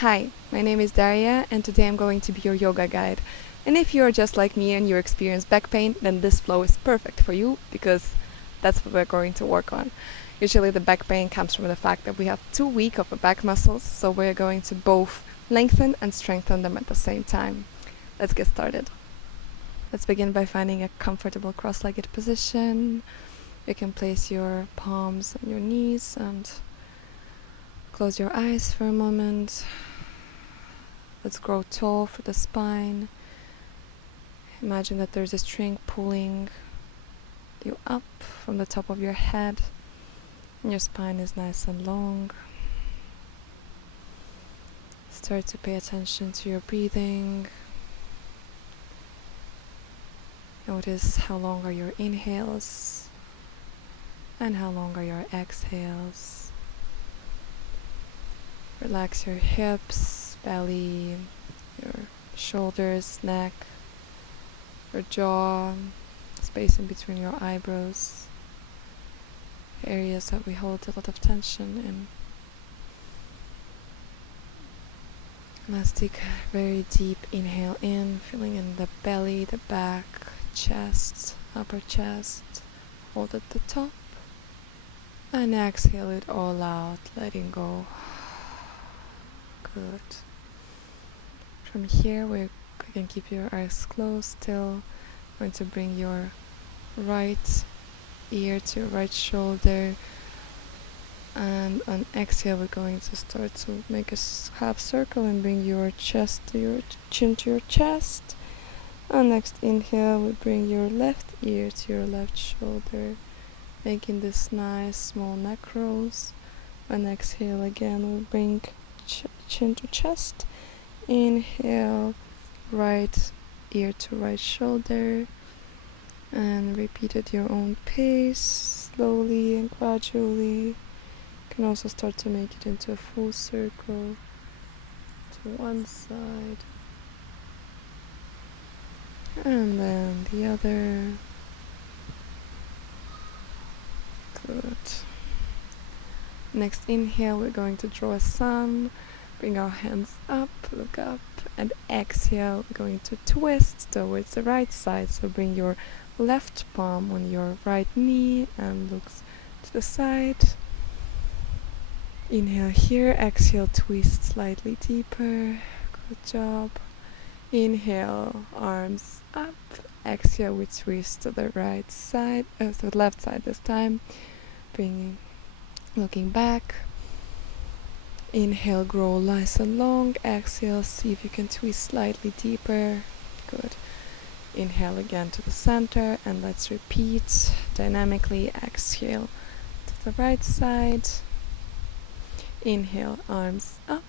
Hi, my name is Darya and today I'm going to be your yoga guide. And if you're just like me and you experience back pain, then this flow is perfect for you because that's what we're going to work on. Usually the back pain comes from the fact that we have too weak of the back muscles, so we're going to both lengthen and strengthen them at the same time. Let's get started. Let's begin by finding a comfortable cross-legged position. You can place your palms on your knees and close your eyes for a moment. Let's grow tall for the spine. Imagine that there's a string pulling you up from the top of your head, and your spine is nice and long. Start to pay attention to your breathing. Notice how long are your inhales and how long are your exhales. Relax your hips, belly, your shoulders, neck, your jaw, space in between your eyebrows, areas that we hold a lot of tension in. Let's take a very deep inhale in, feeling in the belly, the back, chest, upper chest, hold at the top, and exhale it all out, letting go. Good. From here, we can keep your eyes closed still. Going to bring your right ear to your right shoulder, and on exhale we're going to start to make a half circle and bring your chest to your chin to your chest. On next inhale, we bring your left ear to your left shoulder, making this nice small neck rolls. On exhale again, we bring chin to chest. Inhale, right ear to right shoulder, and repeat at your own pace, slowly and gradually. You can also start to make it into a full circle to one side and then the other. Good. Next inhale, we're going to draw a sun. Bring our hands up, look up, and exhale, we're going to twist towards the right side. So bring your left palm on your right knee and look to the side. Inhale here, exhale, twist slightly deeper. Good job. Inhale, arms up. Exhale, we twist to the right side, to the left side this time. Looking back. Inhale, grow nice and long. Exhale, see if you can twist slightly deeper. Good. Inhale again to the center, and let's repeat dynamically. Exhale to the right side. Inhale, arms up,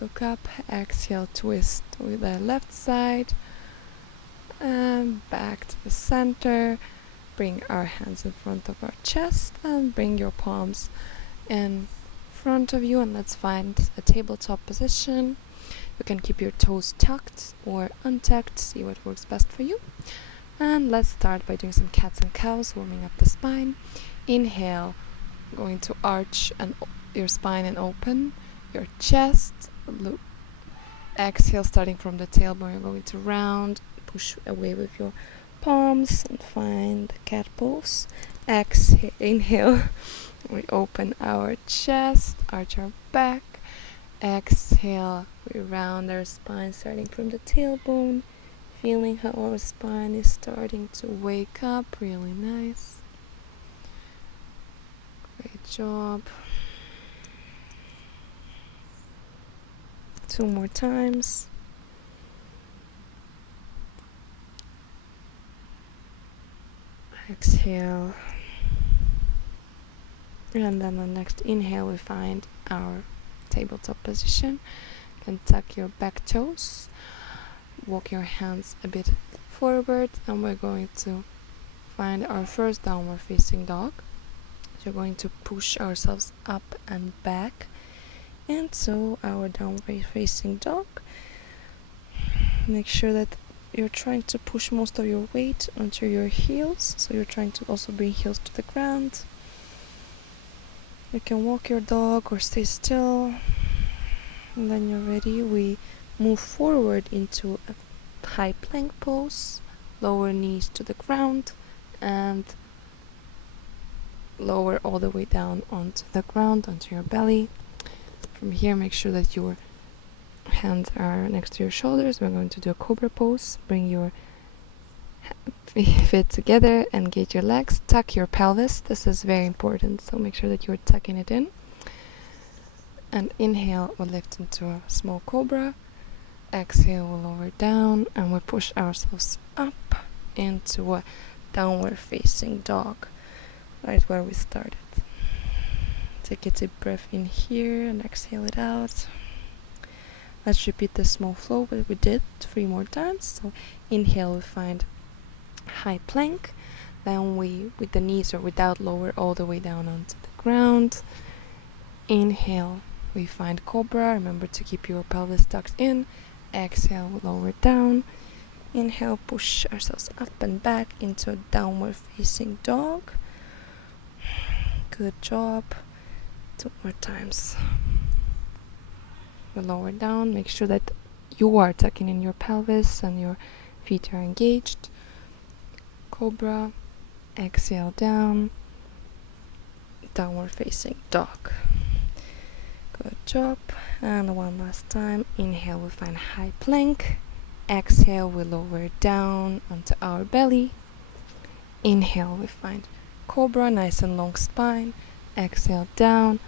look up. Exhale, twist with the left side, and back to the center. Bring our hands in front of our chest and bring your palms in front of you, and let's find a tabletop position. You can keep your toes tucked or untucked, see what works best for you. And let's start by doing some cats and cows, warming up the spine. Inhale, going to arch your spine and open your chest. Exhale, starting from the tailbone, you're going to round, push away with your palms and find the cat pose. Exhale, inhale, we open our chest, arch our back. Exhale, we round our spine, starting from the tailbone, feeling how our spine is starting to wake up. Really nice. Great job. 2 more times. Exhale. And then on next inhale, we find our tabletop position. You can tuck your back toes, walk your hands a bit forward, and we're going to find our first downward facing dog. So we're going to push ourselves up and back into our downward facing dog. Make sure that you're trying to push most of your weight onto your heels, so you're trying to also bring heels to the ground. You can walk your dog or stay still. And then you're ready, we move forward into a high plank pose, lower knees to the ground and lower all the way down onto the ground, onto your belly. From here, make sure that your hands are next to your shoulders. We're going to do a cobra pose. Bring your feet together, engage your legs, tuck your pelvis. This is very important, so make sure that you're tucking it in. And inhale, we'll lift into a small cobra. Exhale, we'll lower down and we'll push ourselves up into a downward facing dog, right where we started. Take a deep breath in here and exhale it out. Let's repeat the small flow that we did 3 more times. So inhale, we find high plank. Then we, with the knees or without, lower all the way down onto the ground. Inhale, we find cobra. Remember to keep your pelvis tucked in. Exhale, lower down. Inhale, push ourselves up and back into a downward facing dog. Good job. 2 more times. We'll lower down. Make sure that you are tucking in your pelvis and your feet are engaged. Cobra. Exhale down. Downward facing dog. Good job. And one last time. Inhale, we find high plank. Exhale, we lower down onto our belly. Inhale, we find cobra, nice and long spine. Exhale down,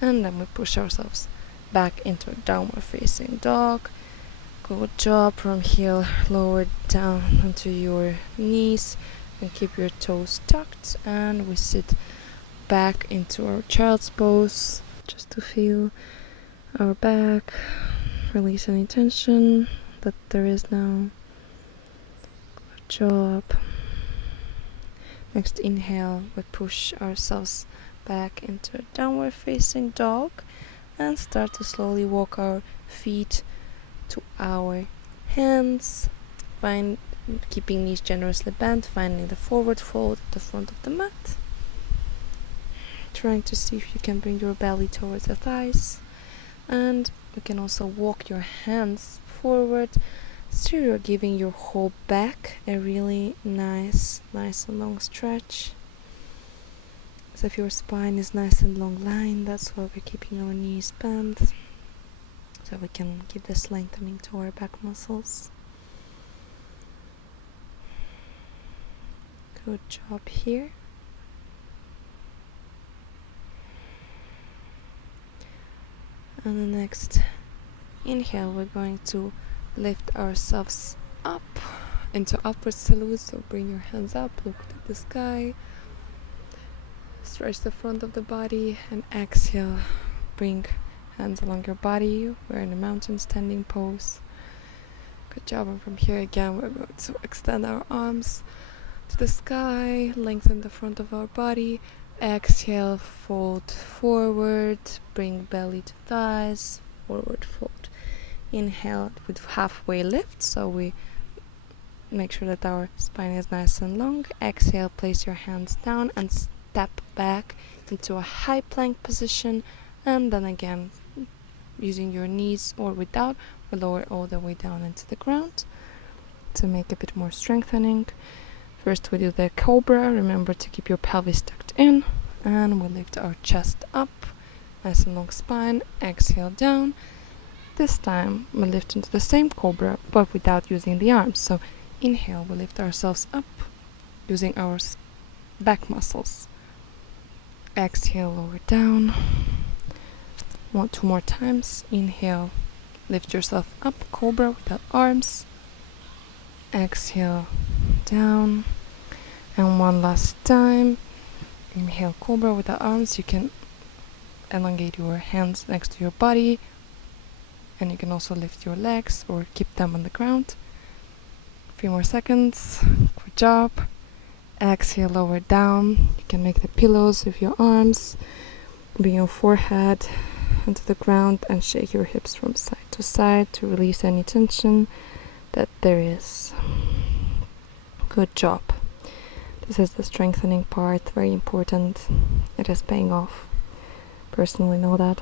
and then we push ourselves back into a downward facing dog. Good job. From here, lower down onto your knees and keep your toes tucked, and we sit back into our child's pose just to feel our back, release any tension that there is now. Good job. Next inhale, we push ourselves back into a downward facing dog and start to slowly walk our feet to our hands, keeping knees generously bent, finding the forward fold at the front of the mat, trying to see if you can bring your belly towards the thighs, and you can also walk your hands forward so you're giving your whole back a really nice and long stretch. So if your spine is nice and long line, that's why we're keeping our knees bent, so we can give this lengthening to our back muscles. Good job here. And the next inhale, we're going to lift ourselves up into upward salute. So bring your hands up, look at the sky. Stretch the front of the body and exhale. Bring hands along your body. We're in a mountain standing pose. Good job. And from here again, we're going to extend our arms to the sky, lengthen the front of our body. Exhale, fold forward, bring belly to thighs, forward fold. Inhale with halfway lift, so we make sure that our spine is nice and long. Exhale, place your hands down and step back into a high plank position, and then again using your knees or without, we lower all the way down into the ground to make a bit more strengthening. First we do the cobra. Remember to keep your pelvis tucked in, and we lift our chest up, nice and long spine. Exhale down. This time we lift into the same cobra but without using the arms. So inhale, we lift ourselves up using our back muscles. Exhale, lower down. 2 more times. Inhale, lift yourself up, cobra without arms. Exhale, down. And one last time. Inhale, cobra without arms. You can elongate your hands next to your body, and you can also lift your legs or keep them on the ground. 3 more seconds. Good job. Exhale, lower down. You can make the pillows with your arms. Bring your forehead onto the ground and shake your hips from side to side to release any tension that there is. Good job. This is the strengthening part, very important. It is paying off. Personally know that.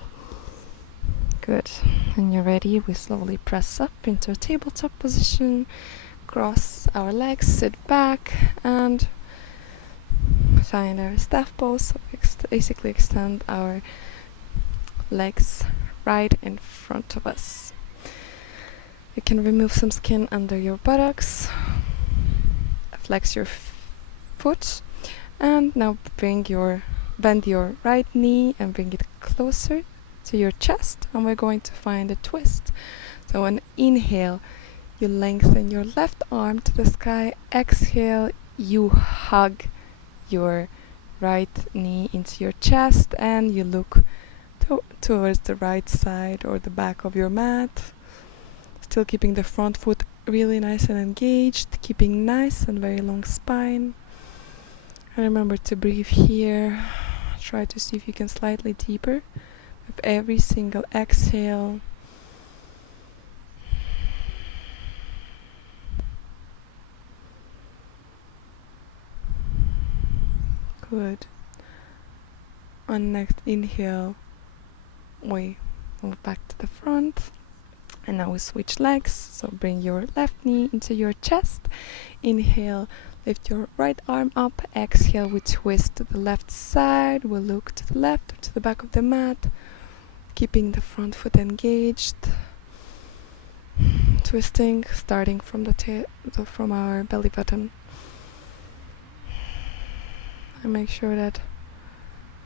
Good. When you're ready, we slowly press up into a tabletop position, cross our legs, sit back, and find our staff pose. So basically extend our legs right in front of us. You can remove some skin under your buttocks, flex your foot, and now bend your right knee and bring it closer to your chest, and we're going to find a twist. So on inhale, you lengthen your left arm to the sky. Exhale, you hug your right knee into your chest and you look towards the right side or the back of your mat. Still keeping the front foot really nice and engaged, keeping nice and very long spine. And remember to breathe here. Try to see if you can slightly deeper with every single exhale. Good. On next inhale, we move back to the front. And now we switch legs. So bring your left knee into your chest. Inhale, lift your right arm up. Exhale, we twist to the left side. We look to the left or to the back of the mat, keeping the front foot engaged. Twisting, starting from from our belly button. And make sure that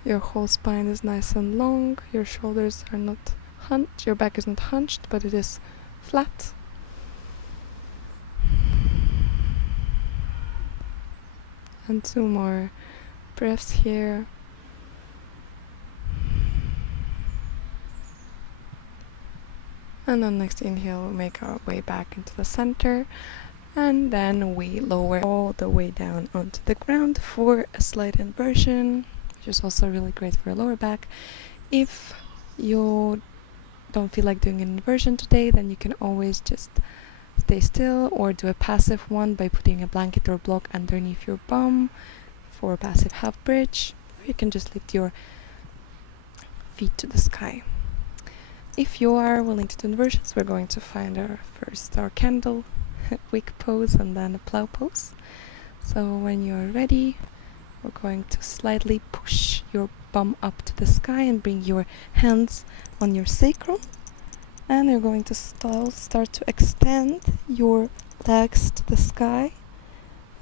your whole spine is nice and long. Your shoulders are not hunched. Your back isn't hunched, but it is flat. And 2 more breaths here. And on next inhale, we make our way back into the center. And then we lower all the way down onto the ground for a slight inversion, which is also really great for your lower back. If you don't feel like doing an inversion today, then you can always just stay still or do a passive one by putting a blanket or block underneath your bum for a passive half bridge. Or you can just lift your feet to the sky. If you are willing to do inversions, we're going to find our candle wick pose and then a plow pose. So when you're ready, we're going to slightly push your bum up to the sky and bring your hands on your sacrum. And you're going to start to extend your legs to the sky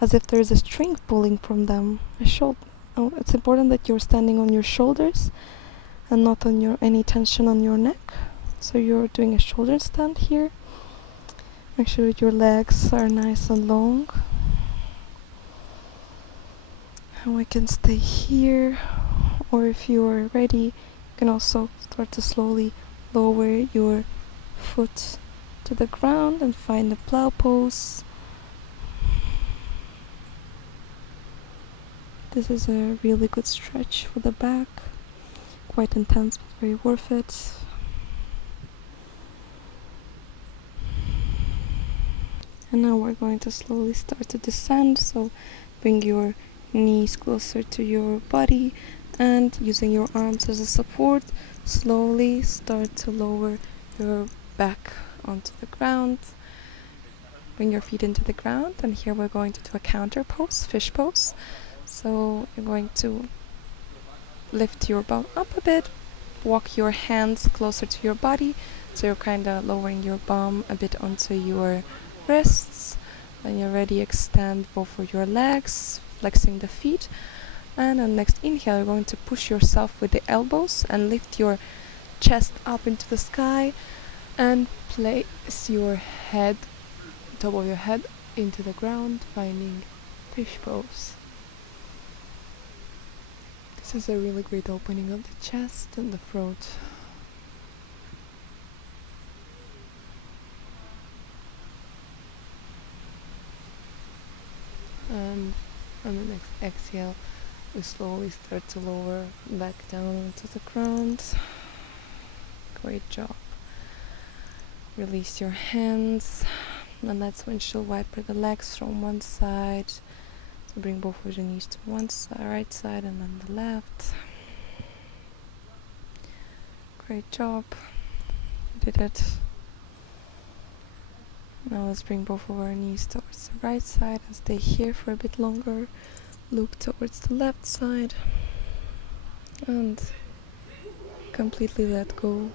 as if there is a string pulling from them. It's important that you're standing on your shoulders and not on any tension on your neck. So you're doing a shoulder stand here. Make sure that your legs are nice and long. And we can stay here, or if you are ready, you can also start to slowly lower your foot to the ground and find a plow pose. This is a really good stretch for the back. Quite intense, but very worth it. And now we're going to slowly start to descend, so bring your knees closer to your body and using your arms as a support, slowly start to lower your back onto the ground. Bring your feet into the ground, and here we're going to do a counter pose, fish pose. So you're going to lift your bum up a bit, walk your hands closer to your body, so you're kind of lowering your bum a bit onto your wrists. When you're ready, extend both of your legs, flexing the feet. And on next inhale, you're going to push yourself with the elbows and lift your chest up into the sky and place your head, top of your head, into the ground, finding fish pose. This is a really great opening of the chest and the throat. And on the next exhale, we slowly start to lower back down onto the ground. Great job. Release your hands, and let's windshield wiper the legs from one side. So bring both of your knees to one side, right side, and then the left. Great job. did it. Now let's bring both of our knees towards the right side and stay here for a bit longer. Loop towards the left side and completely let go.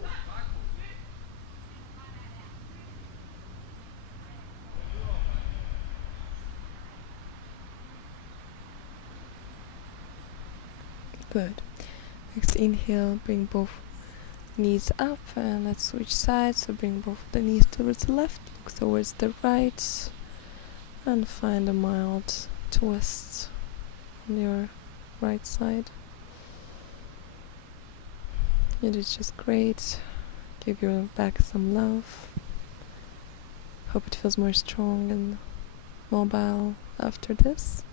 Good. Next inhale, bring both knees up and let's switch sides. So bring both the knees towards the left, look towards the right and find a mild twist on your right side. You did just great. Give your back some love. Hope it feels more strong and mobile after this.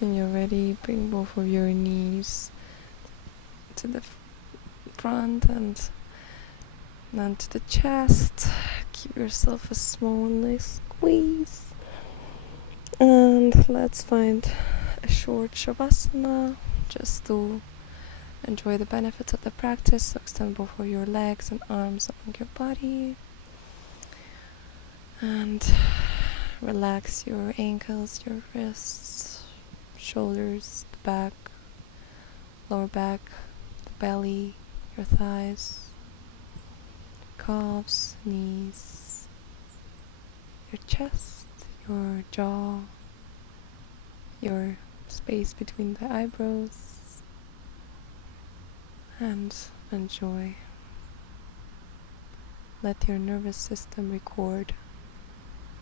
When you're ready, bring both of your knees to the front and then to the chest. Give yourself a small nice squeeze. And let's find a short Savasana just to enjoy the benefits of the practice. So extend both of your legs and arms along your body. And relax your ankles, your wrists, shoulders, the back, lower back, the belly, your thighs, calves, knees, your chest, your jaw, your space between the eyebrows, and enjoy. Let your nervous system record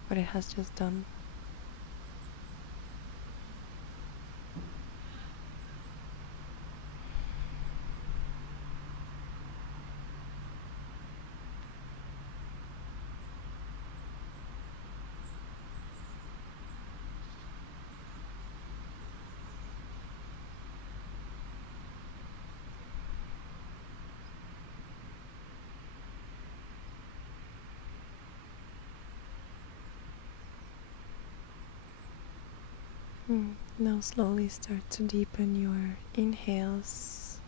what it has just done. Now slowly start to deepen your inhales.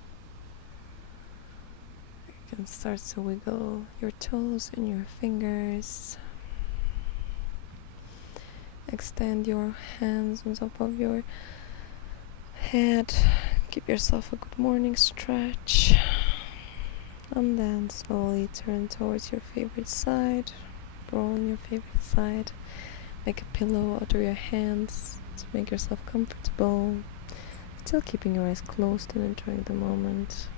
You can start to wiggle your toes and your fingers. Extend your hands on top of your head. Give yourself a good morning stretch. And then slowly turn towards your favorite side. Roll on your favorite side. Make a pillow out of your hands to make yourself comfortable. Still keeping your eyes closed and enjoying the moment.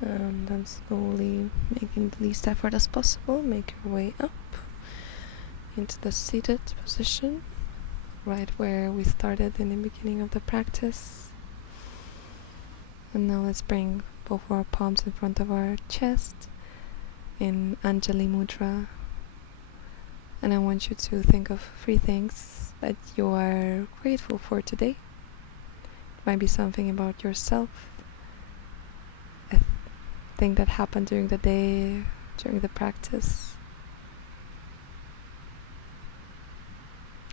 And then slowly making the least effort as possible. Make your way up into the seated position. Right where we started in the beginning of the practice. And now let's bring both our palms in front of our chest in Anjali Mudra. And I want you to think of 3 things that you are grateful for today. It might be something about yourself, a thing that happened during the day, during the practice.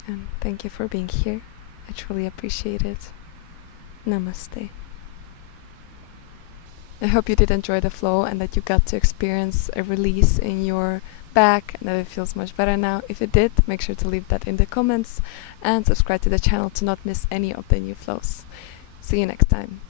And thank you for being here. I truly appreciate it. Namaste. I hope you did enjoy the flow and that you got to experience a release in your back and that it feels much better now. If it did, make sure to leave that in the comments and subscribe to the channel to not miss any of the new flows. See you next time.